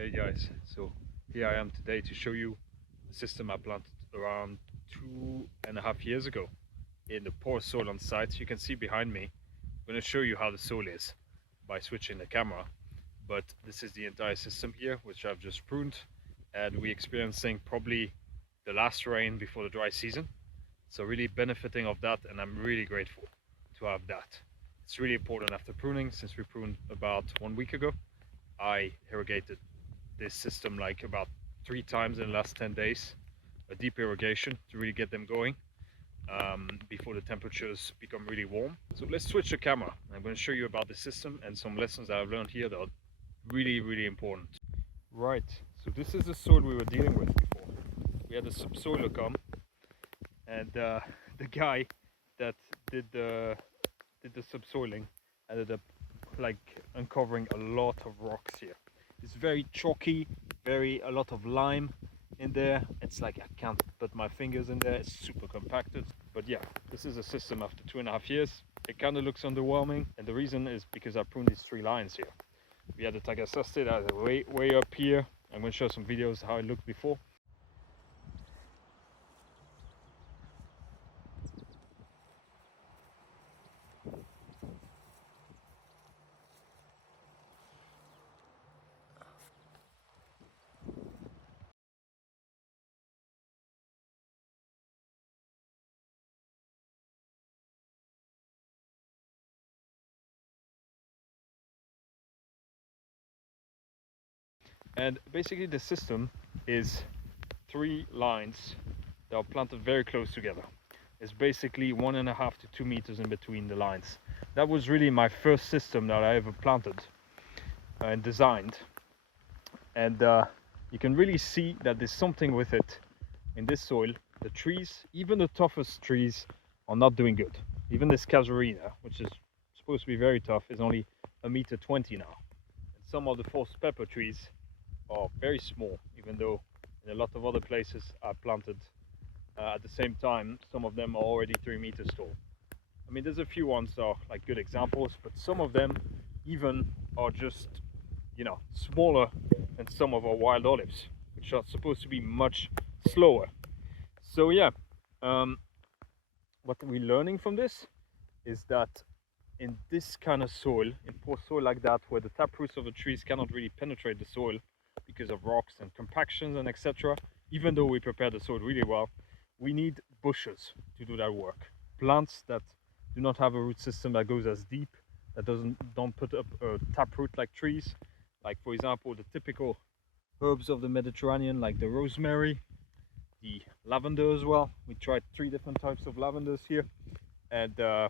Hey guys, so here I am today to show you the system I planted around 2.5 years ago in the poor soil on site. You can see behind me. I'm going to show you how the soil is by switching the camera, but this is the entire system here which I've just pruned, and we're experiencing probably the last rain before the dry season, so really benefiting of that, and I'm really grateful to have that. It's really important after pruning. Since we pruned about 1 week ago, I irrigated this system like about 3 times in the last 10 days, a deep irrigation to really get them going before the temperatures become really warm. So let's switch the camera. I'm going to show you about the system and some lessons that I've learned here that are really important. Right, so this is the soil we were dealing with before. We had a subsoiler come, and the guy that did the subsoiling ended up like uncovering a lot of rocks here. It's very chalky, a lot of lime in there. It's like I can't put my fingers in there. It's super compacted. But yeah, this is a system after 2.5 years. It kind of looks underwhelming, and the reason is because I pruned these 3 lines here. We had the Tagasaste that is way up here. I'm going to show some videos how it looked before. And basically the system is 3 lines that are planted very close together. It's basically 1.5 to 2 meters in between the lines. That was really my first system that I ever planted and designed. And you can really see that there's something with it in this soil. The trees, even the toughest trees, are not doing good. Even this casuarina, which is supposed to be very tough, is only 1.20 m now. And some of the forced pepper trees are very small, even though in a lot of other places I planted at the same time, some of them are already 3 meters tall. I mean, there's a few ones that are like good examples, but some of them even are just, you know, smaller than some of our wild olives, which are supposed to be much slower. So yeah, what we're learning from this is that in this kind of soil, in poor soil like that, where the taproots of the trees cannot really penetrate the soil because of rocks and compactions and etc., even though we prepare the soil really well, we need bushes to do that work. Plants that do not have a root system that goes as deep, that don't put up a taproot like trees, like for example the typical herbs of the Mediterranean, like the rosemary, the lavender as well. We tried 3 different types of lavenders here, and I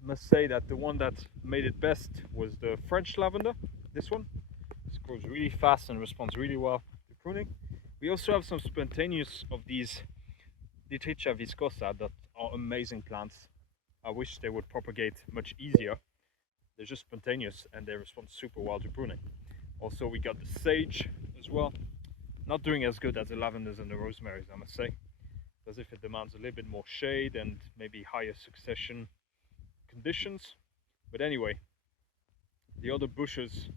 must say that the one that made it best was the French lavender. This one, it grows really fast and responds really well to pruning. We also have some spontaneous of these Dittricha viscosa that are amazing plants. I wish they would propagate much easier. They're just spontaneous and they respond super well to pruning. Also, we got the sage as well. Not doing as good as the lavenders and the rosemaries, I must say, as if it demands a little bit more shade and maybe higher succession conditions. But anyway, the other bushes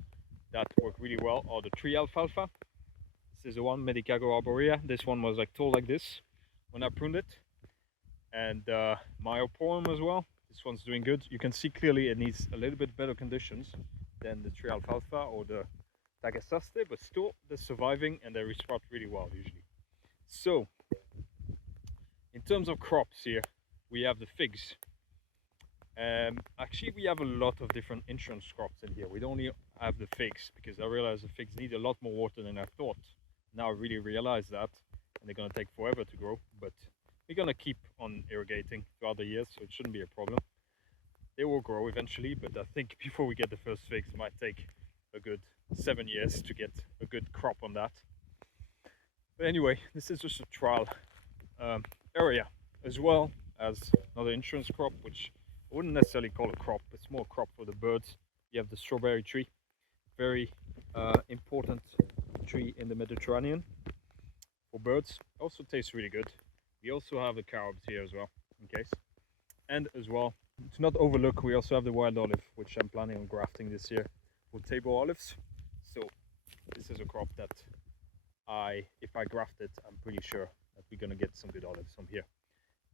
that work really well are the tree alfalfa. This is the one, Medicago arborea. This one was like tall like this when I pruned it. And Myoporum as well. This one's doing good. You can see clearly it needs a little bit better conditions than the tree alfalfa or the Tagasaste, but still they're surviving and they respond really well usually. So, in terms of crops here, we have the figs. Actually, we have a lot of different insurance crops in here. We don't only have the figs, because I realize the figs need a lot more water than I thought. Now I really realize that, and they're going to take forever to grow, but we're going to keep on irrigating throughout the years, so it shouldn't be a problem. They will grow eventually, but I think before we get the first figs, it might take a good 7 years to get a good crop on that. But anyway, this is just a trial area, as well as another insurance crop, which I wouldn't necessarily call a crop. It's more a crop for the birds. You have the strawberry tree, very important tree in the Mediterranean for birds. Also tastes really good. We also have the carobs here as well, in case. And as well, to not overlook, we also have the wild olive, which I'm planning on grafting this year for table olives. So this is a crop that if I graft it, I'm pretty sure that we're gonna get some good olives from here.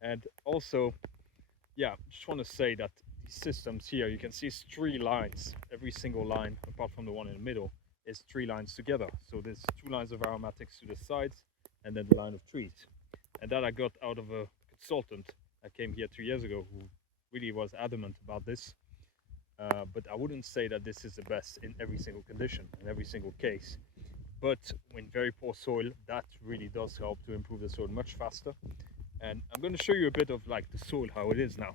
And also, yeah, just want to say that these systems here, you can see it's 3 lines. Every single line, apart from the one in the middle, is 3 lines together. So there's 2 lines of aromatics to the sides, and then the line of trees. And that I got out of a consultant that came here 2 years ago, who really was adamant about this. But I wouldn't say that this is the best in every single condition, in every single case. But in very poor soil, that really does help to improve the soil much faster. And I'm going to show you a bit of like the soil, how it is now.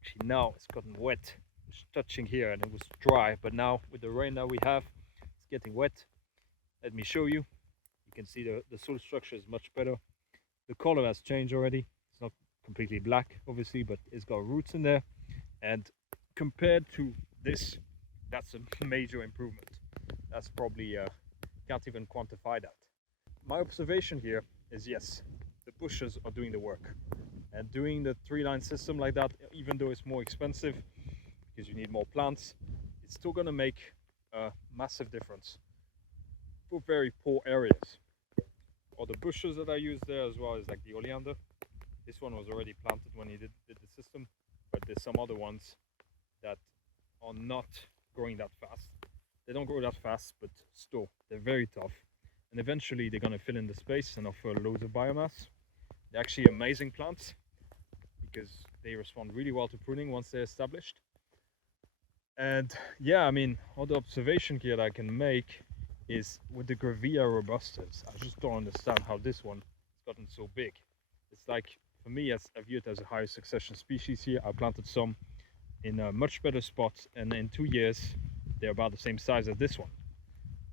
Actually, now it's gotten wet. It's touching here and it was dry, but now with the rain that we have, it's getting wet. Let me show you. You can see the soil structure is much better. The color has changed already. It's not completely black, obviously, but it's got roots in there. And compared to this, that's a major improvement. That's probably, can't even quantify that. My observation here is, yes, the bushes are doing the work, and doing the 3-line system like that, even though it's more expensive because you need more plants, it's still going to make a massive difference for very poor areas. Or the bushes that I use there as well is like the oleander. This one was already planted when he did the system, but there's some other ones that are not growing that fast. They don't grow that fast, but still they're very tough, and eventually they're going to fill in the space and offer loads of biomass. They're actually amazing plants because they respond really well to pruning once they're established. And yeah, I mean, other observation here that I can make is with the Gravia robustas. I just don't understand how this one has gotten so big. It's like, for me, I view it as a higher succession species here. I planted some in a much better spot, and in 2 years they're about the same size as this one.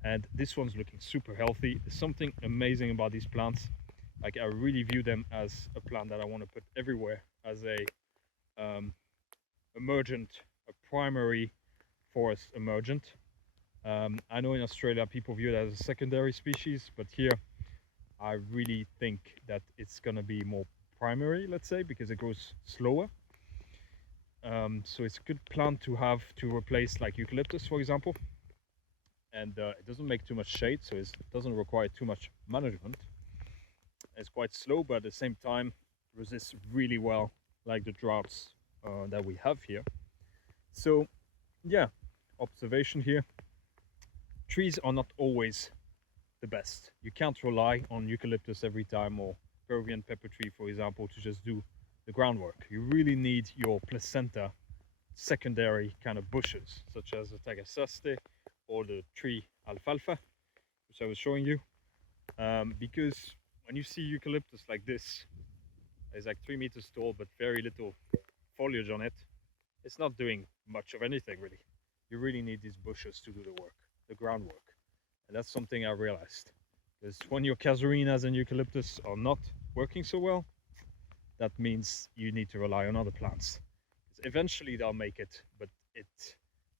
And this one's looking super healthy. There's something amazing about these plants. Like, I really view them as a plant that I want to put everywhere as a emergent, a primary forest emergent. I know in Australia people view it as a secondary species, but here I really think that it's going to be more primary, let's say, because it grows slower. So it's a good plant to have to replace like eucalyptus, for example. And it doesn't make too much shade, so it doesn't require too much management. It's quite slow, but at the same time resists really well like the droughts that we have here. So yeah, observation here, trees are not always the best. You can't rely on eucalyptus every time, or Peruvian pepper tree, for example, to just do the groundwork. You really need your placenta secondary kind of bushes, such as the tagasaste or the tree alfalfa, which I was showing you, because when you see eucalyptus like this, it's like 3 meters tall but very little foliage on it, it's not doing much of anything really. You really need these bushes to do the work, the groundwork. And that's something I realized, because when your casuarinas and eucalyptus are not working so well, that means you need to rely on other plants. Eventually they'll make it, but it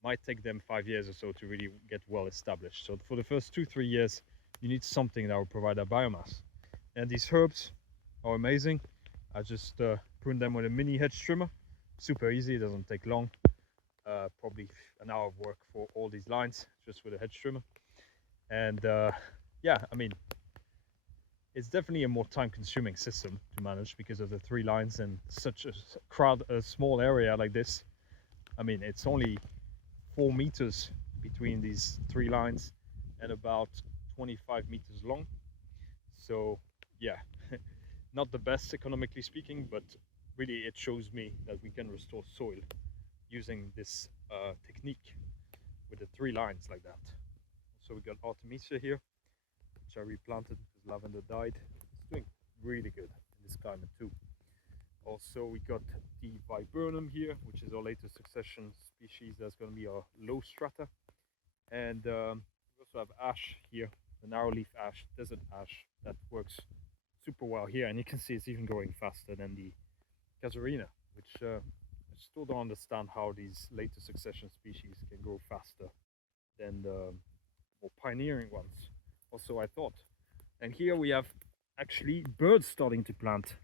might take them 5 years or so to really get well established. So for the first 2-3 years, you need something that will provide that biomass. And these herbs are amazing. I just prune them with a mini hedge trimmer. Super easy, it doesn't take long. Probably an hour of work for all these lines, just with a hedge trimmer. And yeah, I mean, it's definitely a more time-consuming system to manage because of the 3 lines and such a small area like this. I mean, it's only 4 meters between these 3 lines and about 25 meters long. So yeah, not the best economically speaking, but really it shows me that we can restore soil using this technique with the 3 lines like that. So we got Artemisia here, which I replanted because lavender died. It's doing really good in this climate too. Also, we got the viburnum here, which is our latest succession species. That's going to be our low strata. And we also have ash here, the narrow leaf ash, desert ash, that works super well here. And you can see it's even growing faster than the casuarina, which I still don't understand how these later succession species can grow faster than the more pioneering ones. Also, I thought. And here we have actually birds starting to plant.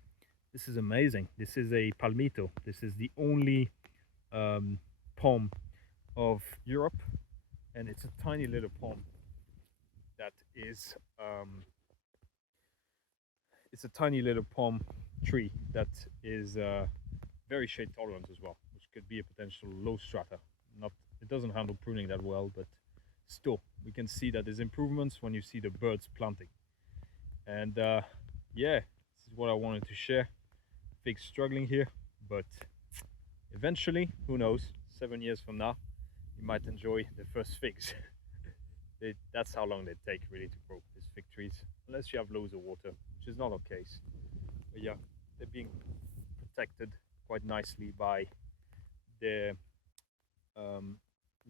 This is amazing. This is a palmito. This is the only palm of Europe, and it's a tiny little palm that is it's a tiny little palm tree that is very shade tolerant as well, which could be a potential low strata. Not, it doesn't handle pruning that well, but still, we can see that there's improvements when you see the birds planting. And yeah, this is what I wanted to share. Figs struggling here, but eventually, who knows, 7 years from now, you might enjoy the first figs. That's how long they take really to grow, these fig trees, unless you have loads of water, which is not our case. But yeah, they're being protected quite nicely by the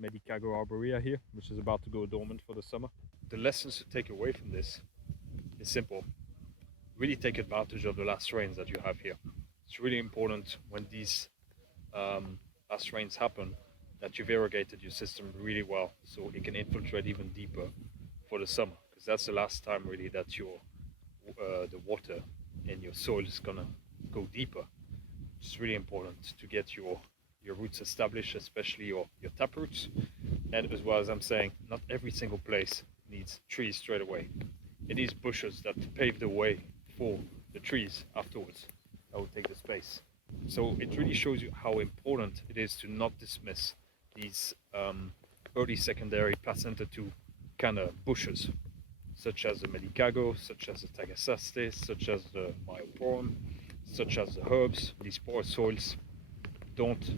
Medicago arborea here, which is about to go dormant for the summer. The lessons to take away from this is simple. Really take advantage of the last rains that you have here. It's really important when these last rains happen that you've irrigated your system really well so it can infiltrate even deeper for the summer, because that's the last time really that your the water in your soil is gonna go deeper. It's really important to get your roots established, especially your tap roots. And as well as I'm saying, not every single place needs trees straight away. It needs bushes that pave the way for the trees afterwards that will take the space. So it really shows you how important it is to not dismiss these early secondary placenta 2 kind of bushes, such as the Medicago, such as the Tagasastes, such as the Myoporum, such as the herbs. These poor soils, don't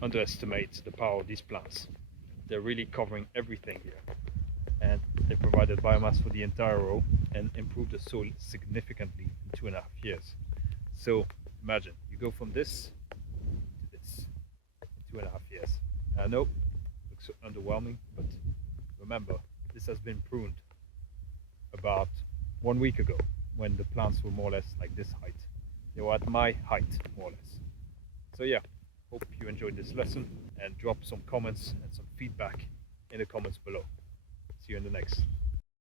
underestimate the power of these plants. They're really covering everything here, and they provided biomass for the entire row and improved the soil significantly in 2.5 years. So imagine, you go from this to this in 2.5 years. I know, looks so underwhelming, but remember, this has been pruned about 1 week ago when the plants were more or less like this height. They were at my height, more or less. So yeah, hope you enjoyed this lesson, and drop some comments and some feedback in the comments below. See you in the next.